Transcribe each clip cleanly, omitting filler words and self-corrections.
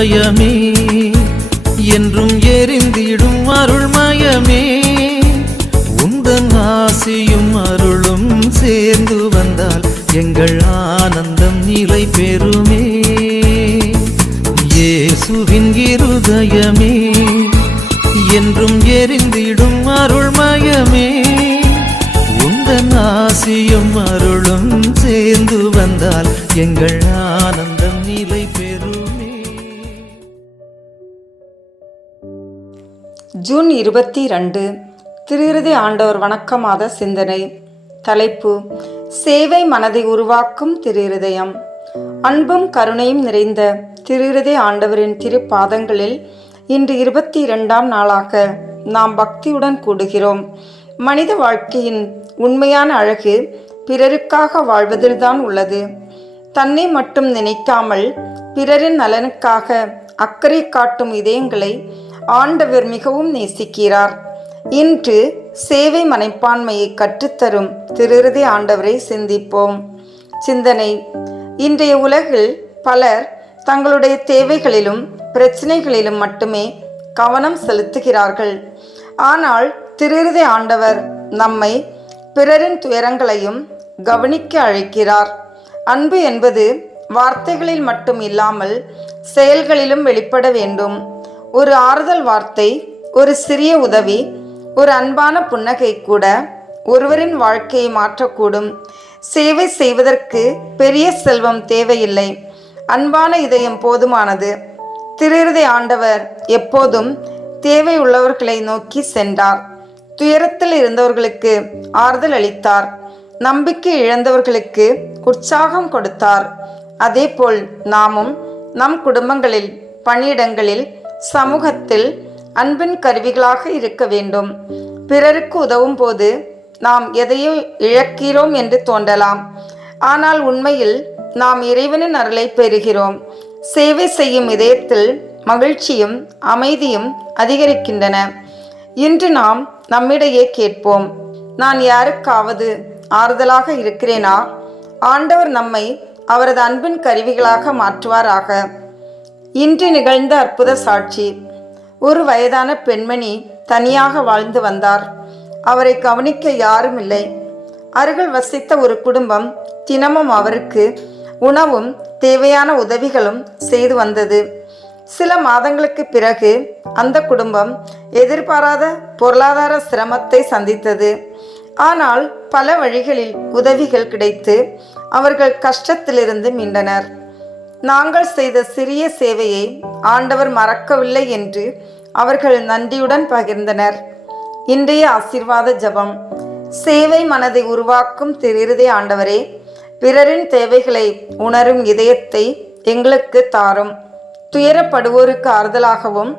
இருதயமே என்றும் எரிந்திடும் அருள்மயமே, உந்தன் ஆசியும் அருளும் சேர்ந்து வந்தால் எங்கள் ஆனந்தம் நிலை பெறுமே. இயேசுவின் இருதயமே என்றும் எரிந்திடும் அருள்மயமே, உந்தன் ஆசியும் அருளும் சேர்ந்து வந்தால் எங்கள் ஆனந்தம் நிலை பெறுமே. ஜூன் 22 திருஇருதய ஆண்டவர் வணக்க மாத சிந்தனை. தலைப்பு: சேவை மனதை உருவாக்கும் திருஇருதயம். அன்பும் கருணையும் நிறைந்த திருஇருதய ஆண்டவரின் திருப்பாதங்களில் இன்று 22ஆம் நாளாக நாம் பக்தியுடன் கூடுகிறோம். மனித வாழ்க்கையின் உண்மையான அழகு பிறருக்காக வாழ்வதில்தான் உள்ளது. தன்னை மட்டும் நினைக்காமல் பிறரின் நலனுக்காக அக்கறை காட்டும் இதயங்களை ஆண்டவர் மிகவும் நேசிக்கிறார். இன்று சேவை மனப்பான்மையை கற்றுத்தரும் திருஇருதய ஆண்டவரை சிந்திப்போம். சிந்தனை: இன்றைய உலகில் பலர் தங்களுடைய தேவைகளிலும் பிரச்சனைகளிலும் மட்டுமே கவனம் செலுத்துகிறார்கள். ஆனால் திருஇருதய ஆண்டவர் நம்மை பிறரின் துயரங்களையும் கவனிக்க அழைக்கிறார். அன்பு என்பது வார்த்தைகளில் மட்டும் இல்லாமல் செயல்களிலும் வெளிப்பட வேண்டும். ஒரு ஆறுதல் வார்த்தை, ஒரு சிறிய உதவி, ஒரு அன்பான புன்னகை கூட ஒருவரின் வாழ்க்கையை மாற்றக்கூடும். சேவை செய்வதற்கு பெரிய செல்வம் தேவையில்லை, அன்பான இதயம் போதுமானது. திருஇருதய ஆண்டவர் எப்போதும் தேவை உள்ளவர்களை நோக்கி சென்றார். துயரத்தில் இருந்தவர்களுக்கு ஆறுதல் அளித்தார். நம்பிக்கை இழந்தவர்களுக்கு உற்சாகம் கொடுத்தார். அதேபோல் நாமும் நம் குடும்பங்களில், பணியிடங்களில், சமூகத்தில் அன்பின் கருவிகளாக இருக்க வேண்டும். பிறருக்கு உதவும் போது நாம் எதையோ இழக்கிறோம் என்று தோன்றலாம். ஆனால் உண்மையில் நாம் இறைவனின் அருளை பெறுகிறோம். சேவை செய்யும் இதயத்தில் மகிழ்ச்சியும் அமைதியும் அதிகரிக்கின்றன. இன்று நாம் நம்மிடையே கேட்போம்: நான் யாருக்காவது ஆறுதலாக இருக்கிறேனா? ஆண்டவர் நம்மை அவரது அன்பின் கருவிகளாக மாற்றுவாராக. இன்று நிகழ்ந்த அற்புத சாட்சி: ஒரு வயதான பெண்மணி தனியாக வாழ்ந்து வந்தார். அவரை கவனிக்க யாரும் இல்லை. அருகில் வசித்த ஒரு குடும்பம் தினமும் அவருக்கு உணவும் தேவையான உதவிகளும் செய்து வந்தது. சில மாதங்களுக்கு பிறகு அந்த குடும்பம் எதிர்பாராத பொருளாதார சிரமத்தை சந்தித்தது. ஆனால் பல வழிகளில் உதவிகள் கிடைத்து அவர்கள் கஷ்டத்திலிருந்து மீண்டனர். நாங்கள் செய்த சிறிய சேவையை ஆண்டவர் மறக்கவில்லை என்று அவர்கள் நன்றியுடன் பகிர்ந்தனர். இன்றைய ஆசீர்வாத ஜெபம்: சேவை மனதை உருவாக்கும் திருஇருதய ஆண்டவரே, பிறரின் தேவைகளை உணரும் இதயத்தை எங்களுக்கு தாரும். துயரப்படுவோருக்கு ஆறுதலாகவும்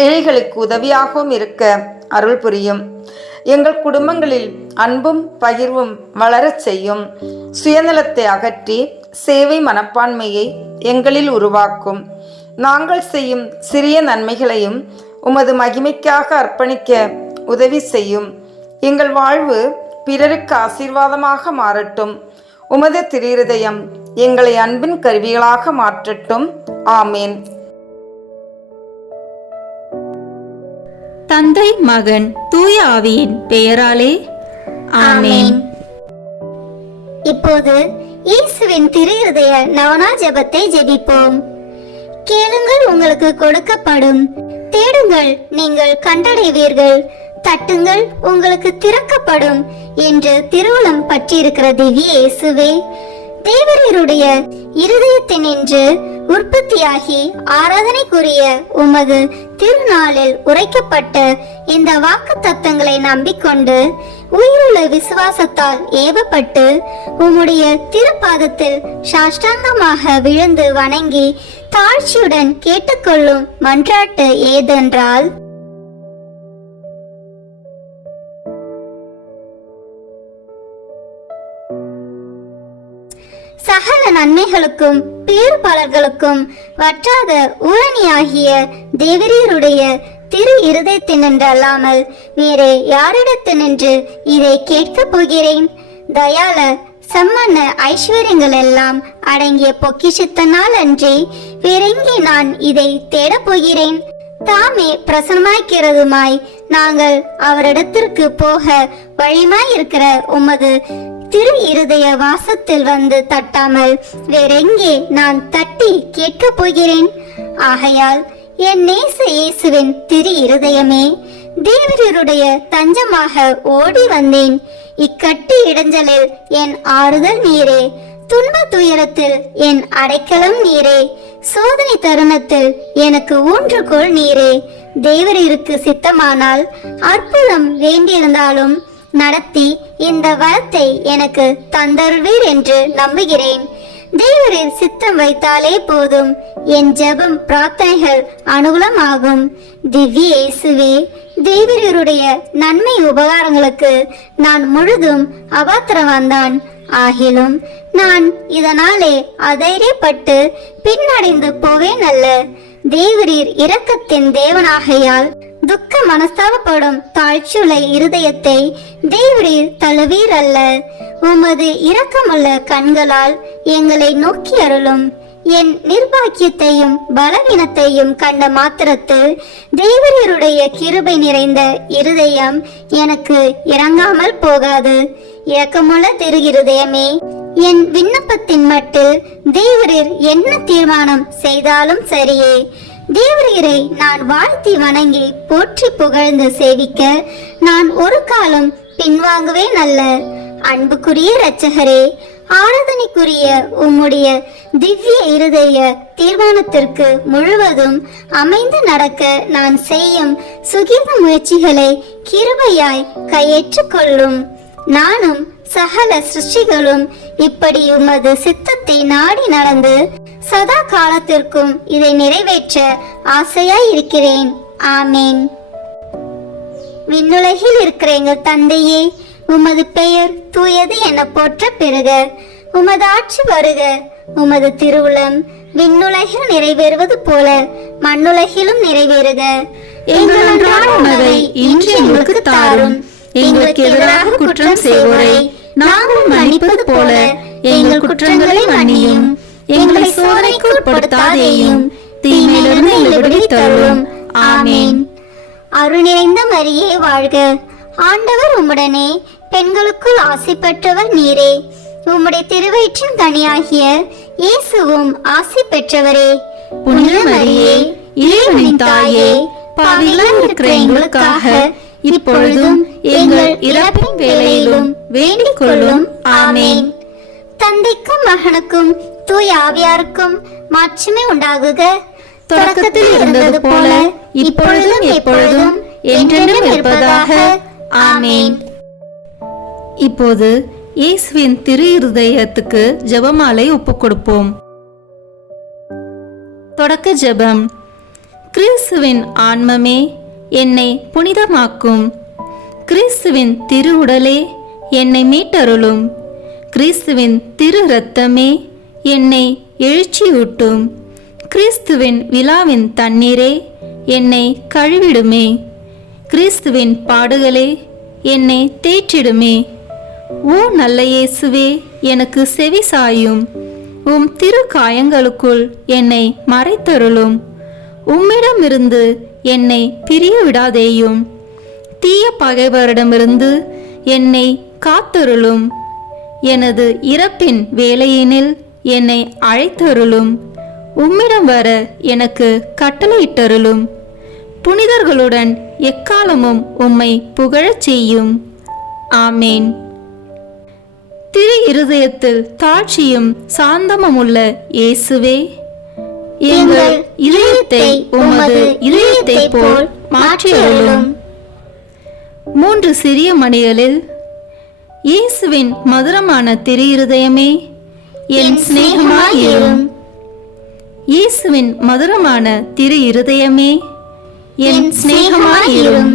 ஏழைகளுக்கு உதவியாகவும் இருக்க அருள் புரியும். எங்கள் குடும்பங்களில் அன்பும் பகிர்வும் வளரச் செய்யும். சுயநலத்தை அகற்றி சேவை மனப்பான்மையை எங்களில் உருவாக்கும். நாங்கள் செய்யும் சிறிய நன்மைகளையும் உமது மகிமைக்காக அர்ப்பணிக்க உதவி செய்யும். எங்கள் வாழ்வு பிறருக்கு ஆசீர்வாதமாக மாறட்டும். உமது திருஇருதயம் எங்களை அன்பின் கருவிகளாக மாற்றட்டும். ஆமேன். தந்தை, மகன், தூய ஆவியின் பெயராலே ஆமேன். இப்போது இயேசுவின் திருஇருதய நவனா ஜெபத்தை ஜெபிப்போம். கேளுங்கள், உங்களுக்கு கொடுக்கப்படும். தேடுங்கள், நீங்கள் கண்டடைவீர்கள். தட்டுங்கள், உங்களுக்கு திறக்கப்படும் என்று திருவுளம் பற்றியிருக்கிற திவ்ய இயேசுவே, தேவரீருடைய இருதயத்தினின்று உற்பத்தியாகி ஆராதனைக்குரிய உமது திருநாளில் உரைக்கப்பட்ட இந்த வாக்கு தத்தங்களை நம்பிக்கொண்டு உயிருள்ள விசுவாசத்தால் ஏவப்பட்டு உம்முடைய திருப்பாதத்தில் சாஷ்டாங்கமாக விழுந்து வணங்கி தாழ்ச்சியுடன் கேட்டுக்கொள்ளும் மன்றாட்டு ஏதென்றால்: சகல நன்மைகளுக்கும் பேறுபாளர்களுக்கும் வற்றாத ஊரணியாகிய தேவரீருடைய திரு இருதயத்தினின்றல்லாமல் வேறே யாரிடத்தினின்று இதை கேட்கப் போகிறேன்? தயால சம்மன ஐஸ்வர்யங்கள் எல்லாம் அடங்கிய பொக்கிஷத்தினால் அன்றி வேறெங்கே நான் இதை தேடப் போகிறேன்? தாமே பிரசன்னமாய்க்கிறதுமாய் நாங்கள் அவரிடத்திற்கு போக வழிமாய் இருக்கிற உமது திரு இருதய வாசத்தில் வந்து தட்டாமல் வேறெங்கே நான் தட்டி கேட்கப் போகிறேன்? ஆகையால் என் நேச இயேசுவின் திரு இருதயமே, தேவருடைய தஞ்சமாக ஓடி வந்தேன். இக்கட்டு இடைஞ்சலில் என் ஆறுதல் நீரே, துன்ப துயரத்தில் என் அடைக்கலம் நீரே, சோதனை தருணத்தில் எனக்கு ஊன்றுகோல் நீரே. தேவரீருக்கு சித்தமானால் அற்புதம் வேண்டியிருந்தாலும் நடத்தி இந்த வரத்தை எனக்கு தந்தருள்வீர் என்று நம்புகிறேன். தேவரீர் சித்தம் வைத்தாலே போதும், என் ஜெபம் பிரார்த்தனைகள் அனுகூலமாகும். திவ்ய இயேசுவே, தேவரீருடைய நன்மை உபகாரங்களுக்கு நான் முழுதும் அபாத்திரவான்தான். ஆகிலும் நான் இதனாலே அதைரியப்பட்டு பின்னடைந்து போவேன் அல்ல. தேவரீர் இரக்கத்தின் தேவனாகையால் துக்க மனஸ்தாபப்படும் தாழ்ச்சியுள்ள இருதயத்தை தேவரீர் தழுவீர் அல்ல. உமது இரக்கமுள்ள கண்களால் எங்களை நோக்கி அருளும். என் நிர்பாக்கியத்தையும் பலவீனத்தையும் கண்ட மாத்திரத்தில் தேவரீருடைய கிருபை நிறைந்த இருதயம் எனக்கு இறங்காமல் போகாது. இரக்கமுள்ள திரு இருதயமே, என் விண்ணப்பத்தின் மட்டில் தேவரீர் என்ன தீர்மானம் செய்தாலும் சரியே. தேவரீரை நான் வாழ்த்தி வணங்கி போற்றி புகழ்ந்து சேவிக்க நான் ஒரு காலம் பின்வாங்குவேன் அல்ல. அன்புக்குரிய இரட்சகரே, ஆராதனைக்குரிய உம்முடைய திவ்ய இருதய தீர்மானத்திற்கு முழுவதும் அமைந்து நடக்க நான் செய்யும் சுகீத முயற்சிகளை கிருபையாய் கையேற்றுக் கொள்ளும். நானும் சகல சிருஷ்டிகளும் இப்படி உமது சித்தத்தை நாடி நடந்து சதா காலத்திற்கும் இதை நிறைவேற்ற ஆசையாய் இருக்கிறேன். ஆமேன். விண்ணுலகில் இருக்கிற எங்கள் தந்தையே, உமது பெயர் தூயது என போற்ற பெறுக. உமது ஆட்சி வருக. உமது திருவுளம் விண்ணுலகில் நிறைவேறுவது போல மண்ணுலகிலும் நிறைவேறுக. எங்கள் அன்றாட உணவை இன்று எங்களுக்கு தாரும். எங்களுக்கு எதிராக குற்றம் செய்வோரை நாங்கள் மன்னிப்பது போல எங்கள் குற்றங்களை மன்னியும். எங்களை சோதனைக்கு உட்படுத்தாதேயும், தீமையிலிருந்து எங்களை விடுவித்தருளும். ஆமேன். அருள் நிறைந்த மரியே வாழ்க. ஆண்டவர் உம்முடனே, பெண்களுக்குள் ஆசி பெற்றவர் நீரே. உம்முடைய திருவயிற்றின் கனியாகிய இயேசுவும் ஆசி பெற்றவரே. புனித மரியே, இறைவனின் தாயே, பாவிகளாய் இருக்கிற எங்களுக்காக இப்பொழுதும் எங்கள் இறப்பின் வேளையிலும் வேண்டிக் கொள்ளும். ஆமேன். தந்தைக்கும் மகனுக்கும் தூய ஆவியாருக்கும் மாட்சிமை உண்டாகுக. தொடக்கத்தில் இருந்தது போல இப்பொழுதும் எப்பொழுதும் என்றென்றும் இருப்பதாக. ஆமேன். இப்போது இயேசுவின் திரு இருதயத்துக்கு ஜெபமாலை ஒப்புக் கொடுப்போம். தொடக்க ஜெபம். கிறிஸ்துவின் ஆன்மமே, என்னை புனிதமாக்கும். கிறிஸ்துவின் திரு உடலே, என்னை மீட்டருளும். கிறிஸ்துவின் திரு இரத்தமே, என்னை எழுச்சியூட்டும். கிறிஸ்துவின் விழாவின் தண்ணீரே, என்னை கழுவிடுமே. கிறிஸ்துவின் பாடுகளே, என்னை தேற்றிடுமே. ஓ நல்ல இயேசுவே, எனக்கு செவி சாயும். உம் திரு காயங்களுக்குள் என்னை மறைத்தருளும். உம்மிடமிருந்து என்னை பிரிய விடாதேயும். தீய பகைவரிடமிருந்து என்னை காத்தருளும். எனது இறப்பின் வேளையினில் என்னை அழைத்தருளும். உம்மிடம் வர எனக்கு கட்டளையிட்டருளும். புனிதர்களுடன் எக்காலமும் உம்மை புகழச் செய்யும். ஆமேன். திரு இருதயத்தில் தாழ்ச்சியும் சாந்தமுமுள்ள இயேசுவே, எங்கள் இதயத்தை உமது இதயத்தை போல் மாற்றியருளும். 3 சிறிய மணிகளில் இயேசுவின் மதுரமான திரு இருதயமே, என் சிநேகமாயிரும். இயேசுவின் மதுரமான திரு இருதயமே, என் சிநேகமாயிரும்.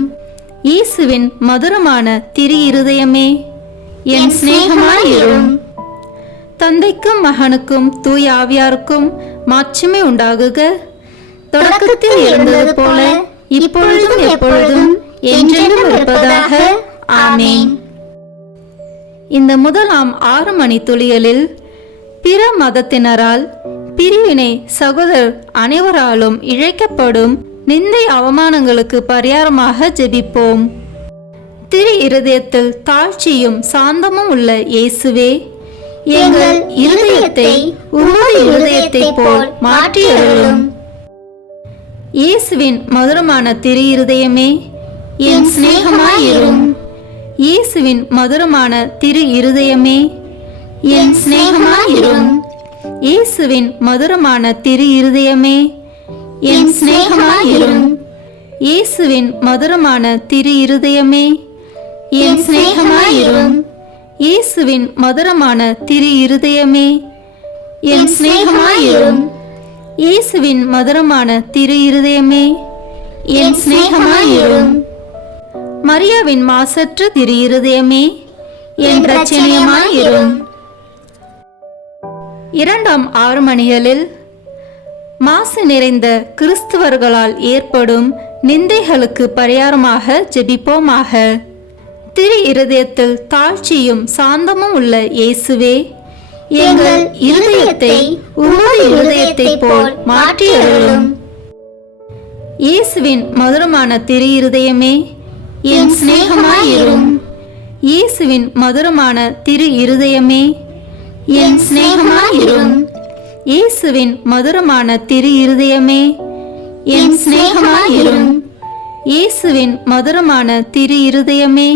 இயேசுவின் மதுரமான திரு இருதயமே, என் சிநேகமாயிரும். தந்தைக்கும் மகனுக்கும் தூய ஆவியாருக்கும் மாட்சிமை உண்டாகுக. தொடக்கத்தில் இருந்தது போல இப்பொழுதும் எப்பொழுதும் என்றென்றும் இருப்பதாக. ஆமேன். இந்த முதலாம் 6 மணித்துளிகளில் பிற மதத்தினரால் பிரிவினை சகோதரர் அனைவராலும் இழைக்கப்படும் நிந்தை அவமானங்களுக்கு பரிகாரமாக ஜெபிப்போம். திரு இருதயத்தில் தாழ்ச்சியும் சாந்தமும் உள்ள இயேசுவே, எங்கள் இருதயத்தை உமது இருதயத்தை போல் மாற்றியருளும். இயேசுவின் மதுரமான திரு இருதயமே, என் சிநேகமாயிரும். இயேசுவின் மதுரமான திரு இருதயமே, என் சிநேகமாயிரும். இயேசுவின் மதுரமான திரு இருதயமே, என் சிநேகமாயிரும். இயேசுவின் மதுரமான திரு இருதயமே, என் சிநேகமாயிரும். இயேசுவின் மதுரமான திரு இருதயமே, என் சிநேகமாயிரும். இயேசுவின் மதுரமான திரு இருதயமே, என் சிநேகமாயிரும். மரியாவின் மாசற்ற திரு இருதயமே, என் இரட்சணியமாயிரும். இரண்டாம் 6 மணிகளில் மாசு நிறைந்த கிறிஸ்துவர்களால் ஏற்படும் நிந்தைகளுக்கு பரிகாரமாக ஜெபிப்போமாக. திரு இருதயத்தில் தாழ்ச்சியும் சாந்தமும் உள்ள இயேசுவே, எங்கள் இருதயத்தை உமது இருதயத்தை போல் மாற்றியருளும். இயேசுவின் மதுரமான திரு இருதயமே, என் சிநேகமாயிரும். இயேசுவின் மதுரமான திரு இருதயமே, என் சிநேகமாயிரும். இயேசுவின் மதுரமான திரு இருதயமே, என் சிநேகமாயிரும். இயேசுவின் மதுரமான திரு இருதயமே,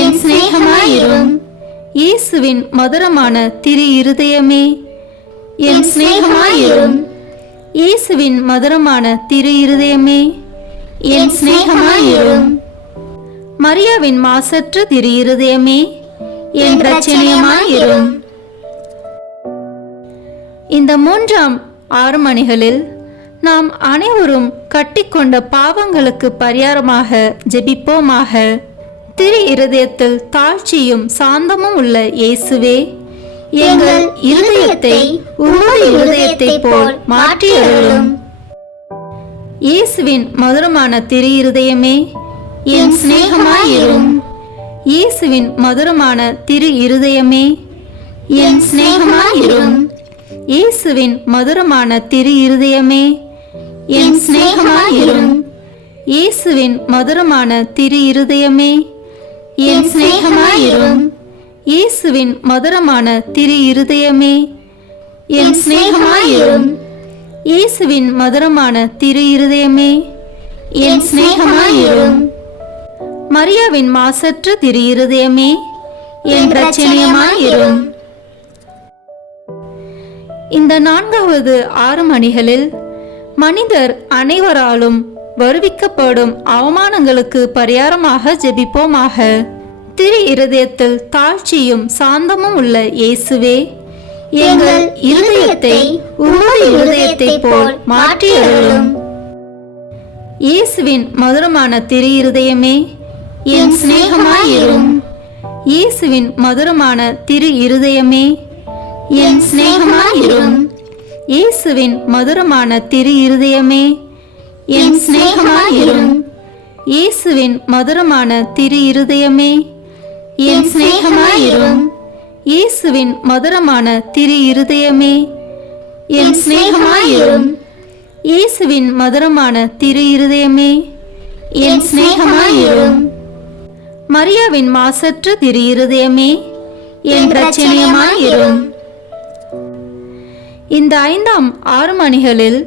என் சிநேகமாயிரும். இயேசுவின் மதுரமான திரு இருதயமே, என் சிநேகமாயிரும். இயேசுவின் மதுரமான திரு இருதயமே, என் சிநேகமாயிரும். மரியாவின் மாசற்ற திரு இருதயமே, என் இரட்சணியமாயிரும். இந்த 3ஆம் 6 மணிகளில் நாம் அனைவரும் கட்டிக்கொண்ட பாவங்களுக்கு பரிகாரமாக ஜெபிப்போமாக. திரு இருதயத்தில் தாழ்ச்சியும் சாந்தமும் உள்ள இயேசுவே, எங்கள் இருதயத்தை உமது இருதயத்தை போல் மாற்றியருளும். இயேசுவின் மதுரமான திரு இருதயமே, என் சிநேகமாயிரும். இயேசுவின் மதுரமான திரு இருதயமே, என் சிநேகமாயிரும். இயேசுவின் மதுரமான திரு இருதயமே, என் சிநேகமாயிரும். இயேசுவின் மதுரமான திரு இருதயமே, என் சிநேகமாயிரும். இயேசுவின் மதுரமான திரு இருதயமே, என் சிநேகமாயிரும். இயேசுவின் மதுரமான திரு இருதயமே, என் சிநேகமாயிரும். மரியாவின் மாசற்ற திரு இருதயமே, என் இரட்சணியமாயிரும். இந்த 4வது 6 மணிகளில் மனிதர் அனைவராலும் வருவிக்கப்படும் அவமானங்களுக்கு பரிகாரமாக ஜெபிப்போமாக. திரு இருதயத்தில் தாழ்ச்சியும் சாந்தமும் உள்ள இயேசுவே, எங்கள் இருதயத்தை உமது இருதயத்தை போல் மாற்றியருளும். இயேசுவின் மதுரமான திரு இருதயமே, என் சிநேகமாயிரும். இயேசுவின் மதுரமான திரு இருதயமே, என் சிநேகமாயிரும். இயேசுவின் மதுரமான திரு இருதயமே, என் சிநேகமாயிரும். இயேசுவின் மதுரமான திரு இருதயமே, என் சிநேகமாயிரும். இயேசுவின் மதுரமான திரு இருதயமே, என் சிநேகமாயிரும். இயேசுவின் மதுரமான திரு இருதயமே, என் சிநேகமாயிரும். மரியாவின் மாசற்ற திரு இருதயமே, என் இரட்சணியமாயிரும். இந்த 5ஆம் 6 மணிகளில்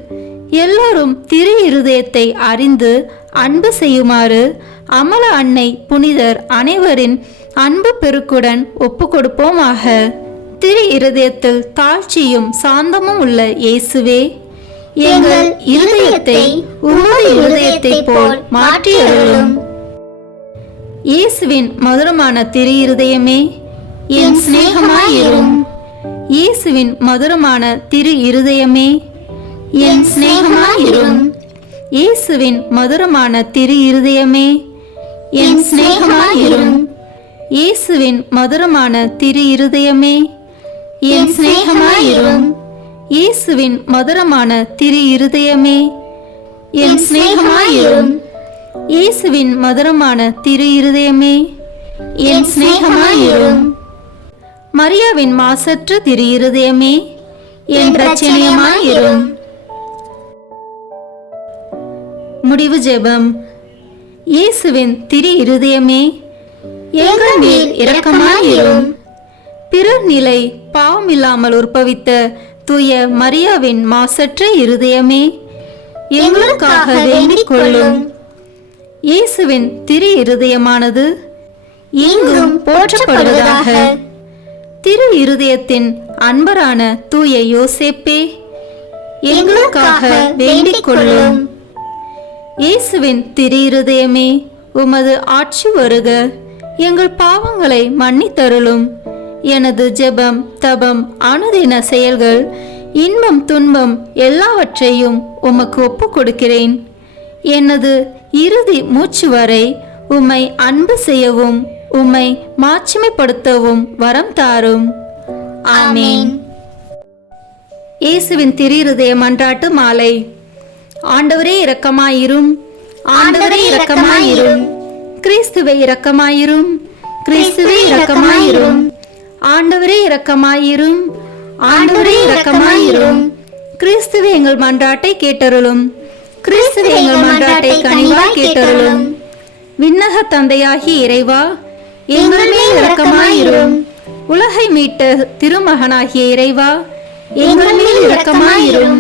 எல்லோரும் திரு இருதயத்தை அறிந்து அன்பு செய்யுமாறு அமல அன்னை புனிதர் அனைவரின் அன்பு பெருக்குடன் ஒப்பு கொடுப்போமாக. திரு இருதயத்தில் தாழ்ச்சியும் சாந்தமும் உள்ள இயேசுவே, எங்கள் இருதயத்தை உமது இருதயத்தை போல் மாற்றியருளும். இயேசுவின் மதுரமான திரு இருதயமே, என் சிநேகமாயிரும். இயேசுவின் மதுரமான திரு இருதயமே, என் சிநேகமாயிரும். இயேசுவின் மதுரமான திரு இருதயமே, என் சிநேகமாயிரும். இயேசுவின் மதுரமான திரு இருதயமே, என் சிநேகமாயிரும். இயேசுவின் மதுரமான திரு இருதயமே, என் சிநேகமாயிரும். இயேசுவின் மதுரமான திரு இருதயமே, என் சிநேகமாயிரும். மரியாவின் மாசற்ற திரு இருதயமே என் இரட்சணியமாயிரும். முடிவு ஜெபம். இயேசுவின் திரு இருதயமே எங்கள் மேல் இரக்கமாயிரும். பிறர் நிலை பாவமில்லாமல் உற்பவித்த தூய மரியாவின் மாசற்ற இருதயமே எங்களுக்காக வேண்டிக் கொள்ளும். இயேசுவின் திரு இருதயமானது எங்கும் போற்றப்படுவதாக. திரு இருதயத்தின் அன்பரான தூய யோசேப்பே எங்களுக்காக வேண்டிக் கொள்ளும். இயேசுவின் திரு இருதயமே உமது ஆட்சி வருக, எங்கள் பாவங்களை மன்னித்தருளும். எனது ஜெபம் தபம் அனுதின செயல்கள் இன்பம் துன்பம் எல்லாவற்றையும் உமக்கு ஒப்புக் கொடுக்கிறேன். எனது இறுதி மூச்சு வரை உம்மை அன்பு செய்யவும் உம்மை மாட்சிமைப்படுத்தவும் வரம் தாரும். ஆமேன். இயேசுவின் திரு இருதய மன்றாட்டு மாலை. ஆண்டவரே இரக்கமாயிரும், ஆண்டவரே இரக்கமாயிரும். கிறிஸ்துவே இரக்கமாயிரும், கிறிஸ்துவே இரக்கமாயிரும். ஆண்டவரே இரக்கமாயிரும், ஆண்டவரே இரக்கமாயிரும். கிறிஸ்துவே எங்கள் மன்றாட்டை கேட்டருளும், கிறிஸ்துவே எங்கள் மன்றாட்டை கனிவாய் கேட்டருளும். விண்ணக தந்தையாகி இறைவா எங்கள் மேல் இரக்கமாயிரும். உலகை மீட்ட திருமகனாகிய இறைவா எங்கள் மேல் இரக்கமாயிரும்.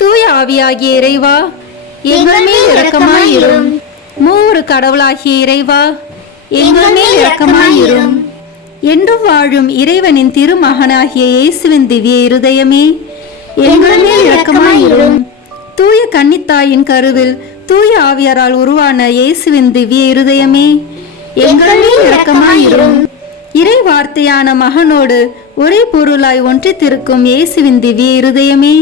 தூய ஆவியாகிய இறைவா எங்கள் மேல் இரக்கமாயிரும். மூவரு கடவுளாகிய இறைவா எங்கள் மேல் இரக்கமாயிரும். என்றும் வாழும் இறைவனின் திருமகனாகிய இயேசுவின் திவ்ய இருதயமே எங்கள் மேல் இரக்கமாயிரும். தூய கன்னித்தாயின் கருவில் தூய ஆவியாரால் உருவான இயேசுவின் திவ்ய இருதயமே எங்கள் மேல் இரக்கமாயிரும். இறை வார்த்தையான மகனோடு ஒரே பொருளாய் ஒன்றித்திருக்கும் இயேசுவின் திவ்ய இருதயமே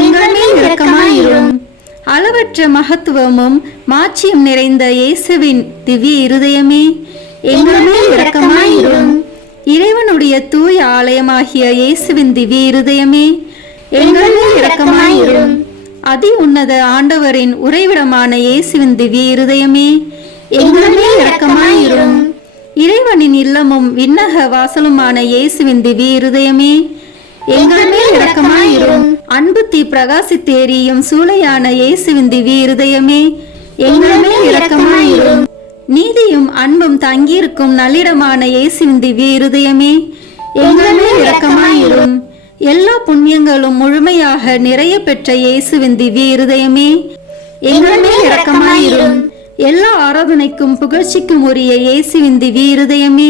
எங்கள் மேல் இரக்கமாயிரும். அளவற்ற மகத்துவமும் மாட்சியும் நிறைந்த இயேசுவின் திவ்ய இருதயமே எங்கள் மேல் இரக்கமாயிரும். இறைவனுடைய தூய ஆலயமாகிய இயேசுவின் திவ்ய இருதயமே எங்கள் மேல் இரக்கமாயிரும். அதி உன்னத ஆண்டவரின் உறைவிடமான இயேசுவின் திவ்ய இருதயமே எங்கள் மேல் இரக்கமாயிரும். இறைவனின் இல்லமும் விண்ணக வாசலுமான இயேசுவின் திவ்ய இருதயமே எங்கள் மேல் இரக்கமாயிரும். அன்பு தீ பிரகாசித்தேரியும் சூளையான இயேசுவின் திவ்ய இருதயமே எங்கள் மேல் இரக்கமாயிரும். நீதியும் அன்பும் தங்கியிருக்கும் நல்லிடமான இயேசுவின் திவ்ய இருதயமே எங்கள் மேல் இரக்கமாயிரும். எல்லா புண்ணியங்களும் முழுமையாக நிறைய பெற்ற இயேசுவின் திவ்ய இருதயமே எங்கள் மேல் இரக்கமாயிரும். எல்லா ஆராதனைக்கும் புகழ்ச்சிக்கும் உரிய இயேசுவின் திவ்ய இருதயமே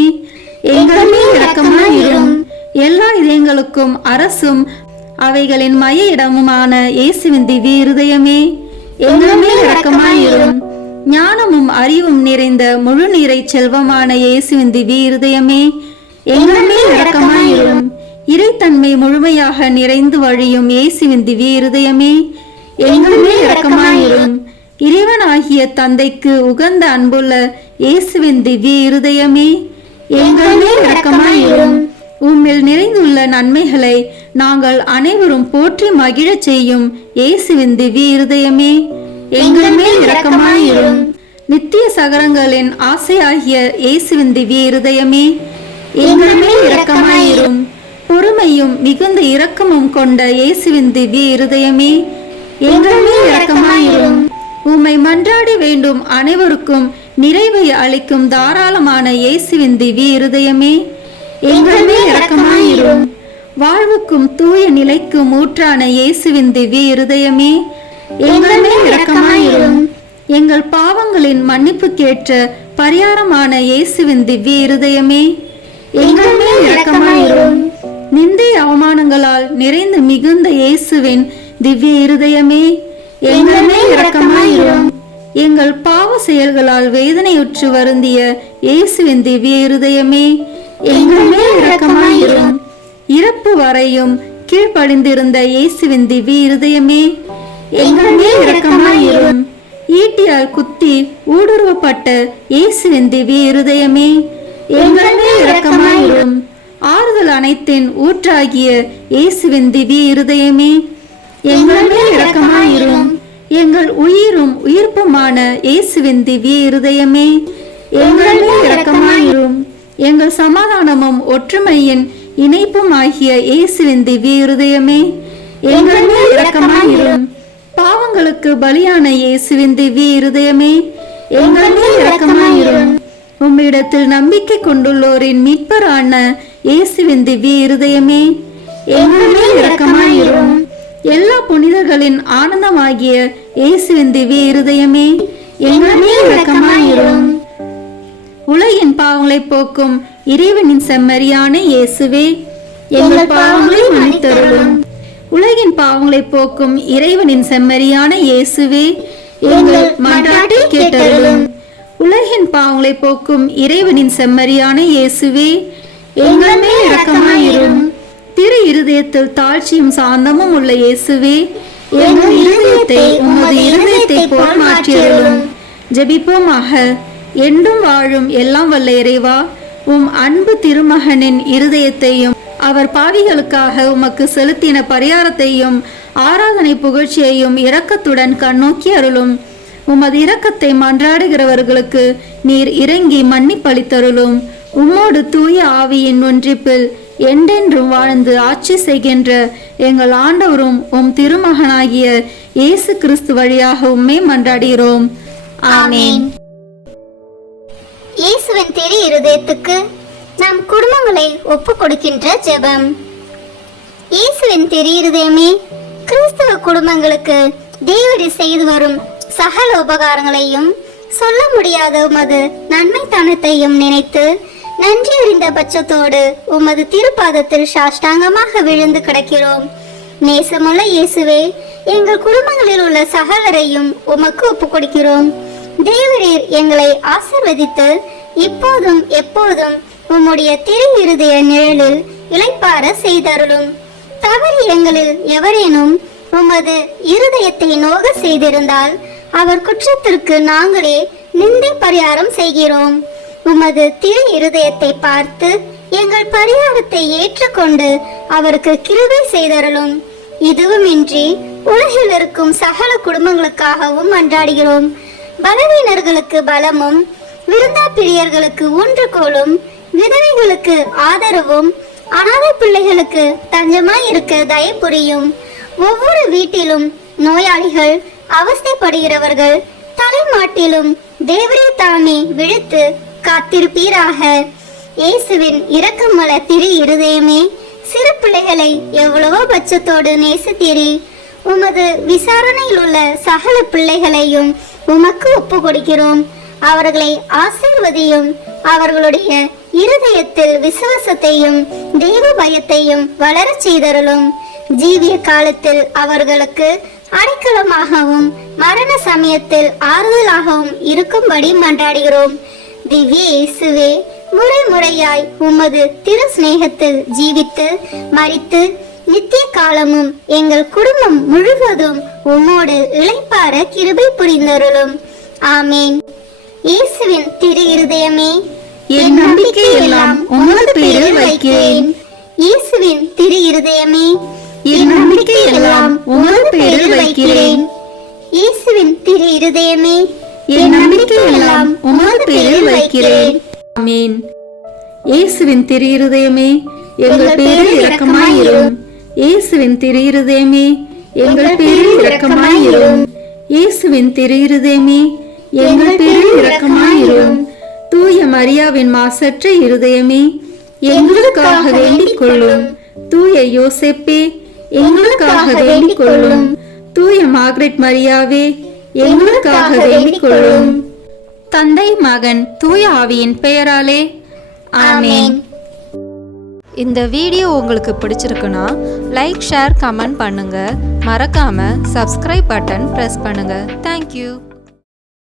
எங்கள் மேல் இரக்கமாயிரும். எல்லா இதயங்களுக்கும் அரசும் அவைகளின் மைய இடமுமான இயேசுவின் திவ்ய இருதயமே எங்கள் மேல் இரக்கமாயிரும். ஞானமும் அறிவும் நிறைந்த முழு நீரை செல்வமான இயேசுவின் திவ்ய இருதயமே எங்கள் மேல் இரக்கமாயிரும். இறைத்தன்மை முழுமையாக நிறைந்து வழியும் இயேசுவின் திவ்ய இருதயமே எங்கள் மேல் இரக்கமாயிரும். இறைவனாகிய தந்தைக்கு உகந்த அன்புள்ள இயேசுவின் திவ்ய இருதயமே எங்கள் மேல் இரக்கமாயிரும். உம்மில் நிறைந்துள்ள நன்மைகளை நாங்கள் அனைவரும் போற்றி மகிழச் செய்யும் இயேசுவின் திவ்ய இருதயமே எங்கள் மேல் இரக்கமாயிரும். நித்திய சகரங்களின் ஆசையாகிய இயேசுவின் திவ்ய இருதயமே எங்கள் மேல் இரக்கமாயிரும். பொறுமையும் மிகுந்த இரக்கமும் கொண்ட இயேசுவின் திவ்ய இருதயமே எங்கள் மேல் இரக்கமாயிரும். உம்மை மன்றாடி வேண்டும் அனைவருக்கும் நிறைவை அளிக்கும் தாராளமான இயேசுவின் திவ்ய இருதயமே எங்கள் மேல் இரக்கமாயிரும். வாழ்வுக்கும் தூய நிலைக்கும் ஊற்றான இயேசுவின் திவ்ய இருதயமே எங்கள் மேல் இரக்கமாயிரும். எங்கள் பாவங்களின் மன்னிப்புக்கேற்ற பரிகாரமான இயேசுவின் திவ்ய இருதயமே எங்கள் மேல் இரக்கமாயிரும். நிந்தை அவமானங்களால் நிறைந்து மிகுந்த இயேசுவின் திவ்ய இருதயமே எங்கள் மேல் இரக்கமாயிரும். எங்கள் பாவ செயல்களால் வேதனையுற்று வருந்திய இயேசுவின் திவ்ய இருதயமே எங்கள் மேல் இரக்கமாயிரும். இறப்பு வரையும் கீழ்ப்படிந்திருந்த இயேசுவின் திவ்ய இருதயமே எங்கள் மேல் இரக்கமாயிரும். ஈட்டியால் குத்தி ஊடுருவப்பட்ட இயேசுவின் திவ்ய இருதயமே எங்கள் மேல் இரக்கமாயிரும். ஆறுதல் அனைத்தின் ஊற்றாகிய இயேசுவின் திவ்ய இருதயமே எங்கள் மேல் இரக்கமாயிரும். எங்கள் உயிரும் உயிர்ப்புமான இயேசுவின் திவ்ய இருதயமே எங்கள் மேல் இரக்கமாயிரும். எங்கள் சமாதானமும் ஒற்றுமையின் இணைப்பும் ஆகிய இயேசுவின் திவ்ய இருதயமே, எங்கள் மேல் இரக்கமாயிரும். பாவங்களுக்கு பலியான இயேசுவின் திவ்ய இருதயமே, எங்கள் மேல் இரக்கமாயிரும். உம்மிடத்தில் நம்பிக்கை கொண்டுள்ளோரின் மீட்பரான இயேசுவின் திவ்ய இருதயமே, எங்கள் மேல் இரக்கமாயிரும். எல்லா புனிதர்களின் ஆனந்தமாகிய இயேசுவின் திவ்ய இருதயமே, எங்கள் மேல் இரக்கமாயிரும். உலகின் பாவங்களை போக்கும் இறைவனின் செம்மறியான இயேசுவே, எங்கள் பாவங்களை மன்னித்தருளும். உலகின் பாவங்களை போக்கும் இறைவனின் செம்மறியான இயேசுவே, எங்கள் மன்றாட்டை கேட்டருளும். உலகின் பாவங்களை போக்கும் இறைவனின் செம்மறியான இயேசுவே, எங்கள் மேல் இரக்கமாயிரும். திரு இருதயத்தில் தாழ்ச்சியும் சாந்தமும் உள்ள இயேசுவே, எங்கள் இருதயத்தை உமது இருதயத்தை போல் மாற்றியருளும். ஜெபிப்போமாக. என்றும் வாழும் எல்லாம் வல்ல இறைவா, உம் அன்பு திருமகனின் இருதயத்தையும் அவர் பாவிகளுக்காக உமக்கு செலுத்தின பரிகாரத்தையும் ஆராதனை புகழ்ச்சியையும் இரக்கத்துடன் கண்ணோக்கி அருளும். உமது இரக்கத்தை மன்றாடுகிறவர்களுக்கு நீர் இறங்கி மன்னிப்பளித்தருளும். உம்மோடு தூய ஆவியின் ஒன்றிப்பில் என்றென்றும் வாழ்ந்து ஆட்சி செய்கின்ற எங்கள் ஆண்டவரும் உம் திருமகனாகிய இயேசு கிறிஸ்து வழியாக உம்மை மன்றாடுகிறோம். ஆமென். இயேசுவின் திரு இருதயத்துக்கு நம் குடும்பங்களை ஒப்பு கொடுக்கின்ற ஜெபம். இயேசுவின் திரு இருதயமே, கிறிஸ்தவ குடும்பங்களுக்கு தேவரீ செய்து வரும் சகல உபகாரங்களையும் சொல்ல முடியாத உமது நன்மைத்தனத்தையும் நினைத்து நன்றி அறிந்த பட்சத்தோடு உமது திருப்பாதத்தில் சாஷ்டாங்கமாக விழுந்து கிடக்கிறோம். நேசமுள்ள இயேசுவே, எங்கள் குடும்பங்களில் உள்ள சகலரையும் உமக்கு ஒப்பு கொடுக்கிறோம். தேவரீர் எங்களை ஆசீர்வதித்து இப்போதும் எப்போதும் உம்முடைய திரு இருதய நிழலில் இளைப்பார செய்தருளும். தவறு எங்களில் எவரேனும் உமது இருதயத்தை நோக செய்திருந்தால் அவர் குற்றத்திற்கு நாங்களே நிந்தை பரிகாரம் செய்கிறோம். உமது திரு இருதயத்தை பார்த்து எங்கள் பரிகாரத்தை ஏற்றுக்கொண்டு அவருக்கு கிருபை செய்தருளும். இதுவுமின்றி உலகில் இருக்கும் சகல குடும்பங்களுக்காகவும் மன்றாடுகிறோம். பலவீனர்களுக்கு பலமும், விருந்தா பிரியர்களுக்கு ஊன்றுகோலும், விதவைகளுக்கு ஆதரவும், அனாதை பிள்ளைகளுக்கு தஞ்சமாய் இருக்க தயை புரியும். ஒவ்வொரு வீட்டிலும் நோயாளிகள், அவஸ்தைப்படுகிறவர்கள் தலைமாட்டிலும் தேவரே தாமே விழித்து காத்திருப்பீராக. இயேசுவின் இரக்கமுள்ள திரு இருதயமே, சிறு பிள்ளைகளை எவ்வளவோ பட்சத்தோடு நேசித்தீரே. உமது விசாரணையில் உள்ள சகல பிள்ளைகளையும் உமக்கு ஒப்பு கொடுக்கிறோம். அவர்களை ஆசீர்வதியும். அவர்களுடைய இருதயத்தில் விசுவாசத்தையும் தெய்வ பயத்தையும் வளர செய்தருளும். ஜீவிய காலத்தில் அவர்களுக்கு அடைக்கலமாகவும் மரண சமயத்தில் ஆறுதலாகவும் இருக்கும்படி மன்றாடுகிறோம். திவ்ய இயேசுவே, முறை முறையாய் உமது திரு சிநேகத்தில் ஜீவித்து மரித்து நித்திய காலமும் எங்கள் குடும்பம் முழுவதும் உம்மோடு இளைப்பார கிருபை புரிந்தருளும். ஆமேன். இயேசுவின் திரு இருதயமே, என் நம்பிக்கை எல்லாம் உமது பேரில் வைக்கிறேன். இயேசுவின் திரு இருதயமே, என் நம்பிக்கை எல்லாம் உமது பேரில் வைக்கிறேன். இயேசுவின் திரு இருதயமே, என் நம்பிக்கை எல்லாம் உமது பேரில் வைக்கிறேன். ஆமென். இயேசுவின் திரு இருதயமே, எங்கள் பேரில் இரக்கமாயிரும். இயேசுவின் திரு இருதயமே, எங்கள் பேரில் இரக்கமாயிரும். இயேசுவின் திரு இருதயமே, எங்கள் பேரில் இரக்கமாயிரும். தூய மரியாவின் மாசற்ற இருதயமே, எங்களுக்காக வேண்டிக் கொள்ளும். தூய யோசேப்பே, எங்களுக்காக வேண்டிக் கொள்ளும். தூய மார்கரெட் மரியாவே, எங்களுக்காக வேண்டிக் கொள்ளும். தந்தை, மகன், தூய ஆவியின் பெயராலே ஆமென். இந்த வீடியோ உங்களுக்கு பிடிச்சிருக்குன்னா லைக், ஷேர், கமெண்ட் பண்ணுங்க. மறக்காம சப்ஸ்கிரைப் பட்டன் பிரஸ் பண்ணுங்க. தேங்க்யூ.